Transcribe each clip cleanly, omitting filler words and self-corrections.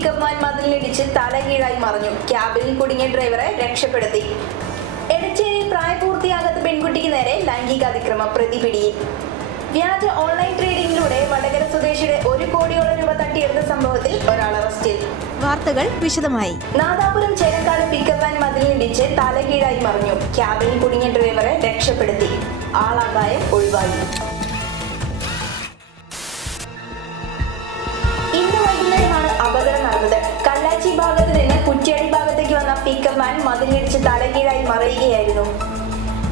Pickup van മതിലിടിച്ച് തലകീഴായി മറിഞ്ഞു. ക്യാബിൽ കുടുങ്ങിയ ഡ്രൈവറെ രക്ഷപ്പെടുത്തി. എടച്ചേരിയിൽ പ്രായപൂർത്തിയാകാത്ത പെൺകുട്ടിക്ക് നേരെ ലൈംഗികാതിക്രമം, പ്രതി പിടിയിൽ. വ്യാജ ഓൺലൈൻ ട്രേഡിംഗിലൂടെ വടകര സ്വദേശിയുടെ 1 കോടിയോളം രൂപ തട്ടിയെടുത്ത സംഭവത്തിൽ ഒരാൾ അറസ്റ്റിൽ. വാർത്തകൾ വിശദമായി. നാദാപുരം ചേരക്കാട് പിക്കപ്പ് വാൻ മതിലിടിച്ച് തലകീഴായി മറിഞ്ഞു. ക്യാബിൽ കുടുങ്ങിയ ഡ്രൈവറെ രക്ഷപ്പെടുത്തി. ആളാദായം ഒഴിവായി. ഇന്ന് വൈകുന്നേരമാണ് അപകടം നടന്നത്. കല്ലാച്ചി ഭാഗത്ത് നിന്ന് കുറ്റ്യാടി ഭാഗത്തേക്ക് വന്ന പിക്കപ്പ് വാൻ മതിലിടിച്ച് തലകീഴായി മറിയുകയായിരുന്നു.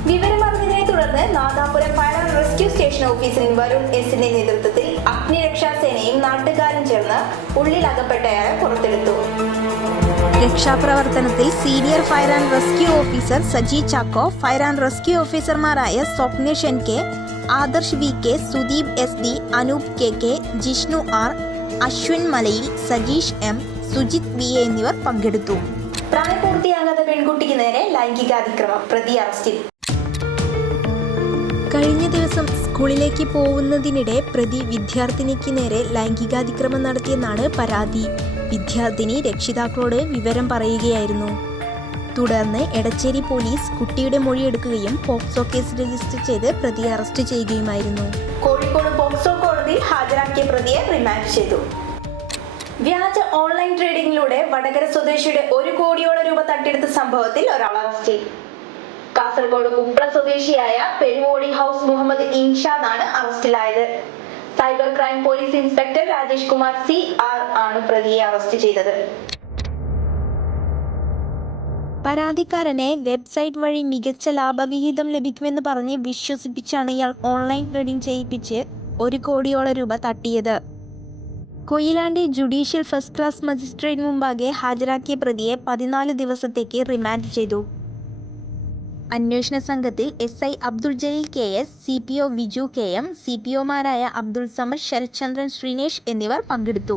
വിവരമറിഞ്ഞതിനെ തുടർന്ന് Nadapuram fire and rescue station officer Varun എസിന്റെ നേതൃത്വത്തിൽ അഗ്നിരക്ഷാസേനയും നാട്ടുകാരും ചേർന്ന് ഉള്ളിലകപ്പെട്ടയാളെ പുറത്തെടുത്തു. രക്ഷാപ്രവർത്തനത്തിൽ senior fire and rescue officer Saji Chacko, fire and rescue ഓഫീസർമാരായ Swapnesh N K, Adarsh V K, Sudeep S D, Anoop K K, Jishnu R, Ashwin Malayil, Sajeesh M, Sujith V A എന്നിവർ പങ്കെടുത്തു. പ്രായപൂർത്തിയാകാത്ത പെൺകുട്ടിക്ക് നേരെ ലൈംഗികാതിക്രമം, പ്രതി അറസ്റ്റിൽ. കഴിഞ്ഞ ദിവസം സ്കൂളിലേക്ക് പോകുന്നതിനിടെ പ്രതി വിദ്യാർത്ഥിനിക്ക് നേരെ ലൈംഗികാതിക്രമം നടത്തിയെന്നാണ് പരാതി. വിദ്യാർത്ഥിനി രക്ഷിതാക്കളോട് വിവരം പറയുകയായിരുന്നു. തുടർന്ന് എടച്ചേരി പോലീസ് കുട്ടിയുടെ മൊഴിയെടുക്കുകയും പോക്സോ കേസ് രജിസ്റ്റർ ചെയ്ത് പ്രതിയെ അറസ്റ്റ് ചെയ്യുകയുമായിരുന്നു. കോഴിക്കോട് പോക്സോ കോടതിയിൽ ഹാജരാക്കിയ പ്രതിയെ റിമാൻഡ് ചെയ്തു. വ്യാജ ഓൺലൈൻ ട്രേഡിംഗിലൂടെ വടകര സ്വദേശിയുടെ 1 കോടിയോളം രൂപ തട്ടിയെടുത്ത സംഭവത്തിൽ ഒരാൾ അറസ്റ്റിൽ. കാസർഗോഡ് കുമ്പള സ്വദേശിയായ പെരുവോളി ഹൗസ് മുഹമ്മദ് ഇൻഷാദാണ് അറസ്റ്റിലായത്. Cyber crime police inspector Rajesh Kumar CR ആണ് പ്രതിയെ അറസ്റ്റ് ചെയ്തത്. പരാതിക്കാരനെ വെബ്സൈറ്റ് വഴി മികച്ച ലാഭവിഹിതം ലഭിക്കുമെന്ന് പറഞ്ഞ് വിശ്വസിപ്പിച്ചാണ് ഇയാൾ ഓൺലൈൻ ട്രേഡിംഗ് ചെയ്യിപ്പിച്ച് 1 കോടിയോളം രൂപ തട്ടിയത്. Koyilandy judicial first class magistrate മുമ്പാകെ ഹാജരാക്കിയ പ്രതിയെ 14 ദിവസത്തേക്ക് റിമാൻഡ് ചെയ്തു. അന്വേഷണ സംഘത്തിൽ SI Abdul Jaleel KS, CPO Viju KM, CPOമാരായ Abdul Samad, Sarathchandran, Sreenesh എന്നിവർ പങ്കെടുത്തു.